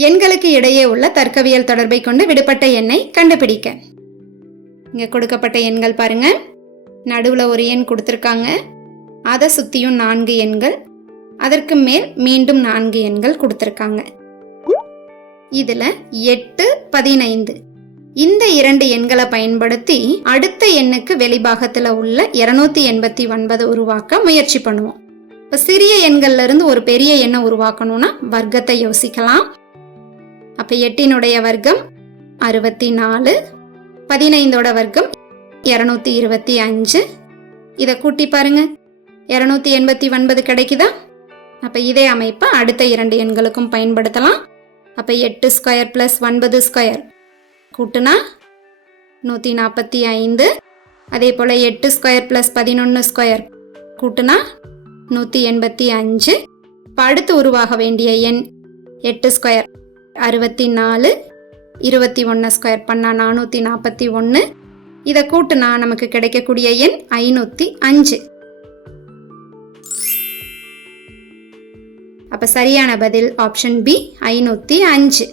எண்களுக்கு இடையே உள்ள தர்க்கவியல் தொடர்பை கொண்டு விடுபட்ட எண்ணை கண்டுபிடிக்க. இங்க கொடுக்கப்பட்ட எண்கள் பாருங்க. நடுவுல ஒரு எண் கொடுத்துருக்காங்க. அதை சுத்தியும் நான்கு எண்கள். அதற்கு மேல் மீண்டும் நான்கு எண்கள் கொடுத்துருக்காங்க. இதுல எட்டு பதினைந்து. இந்த இரண்டு எண்களை பயன்படுத்தி அடுத்த எண்ணுக்கு வெளிபாகத்துல உள்ள இருநூத்தி எண்பத்தி ஒன்பது உருவாக்க முயற்சி பண்ணுவோம். இப்ப சிறிய எண்கள்ல இருந்து ஒரு பெரிய எண்ணை உருவாக்கணும்னா வர்க்கத்தை யோசிக்கலாம். அப்ப எட்டினுடைய வர்க்கம் அறுபத்தி நாலு பதினைந்தோட வர்க்கம் இரநூத்தி இருபத்தி அஞ்சு. இதை கூட்டி பாருங்க. இரநூத்தி எண்பத்தி ஒன்பது கிடைக்குதா? அப்ப இதே அமைப்பை அடுத்த இரண்டு எண்களுக்கும் பயன்படுத்தலாம். அப்ப எட்டு ஸ்கொயர் பிளஸ் ஒன்பது ஸ்கொயர். கூட்டுனா நூற்றி நாற்பத்தி ஐந்து. அதே போல் எட்டு ஸ்கொயர் ப்ளஸ் பதினொன்று ஸ்கொயர். கூட்டுனா நூற்றி எண்பத்தி அஞ்சு. இப்போ அடுத்து உருவாக வேண்டிய எண் எட்டு ஸ்கொயர். அறுபத்தி நாலு இருபத்தி ஒன்று ஸ்கொயர் பண்ணால் நானூற்றி நாற்பத்தி ஒன்று இதை கூட்டுனா நமக்கு கிடைக்கக்கூடிய எண் ஐநூற்றி அஞ்சு அப்போ சரியான பதில் ஆப்ஷன் பி ஐநூற்றி அஞ்சு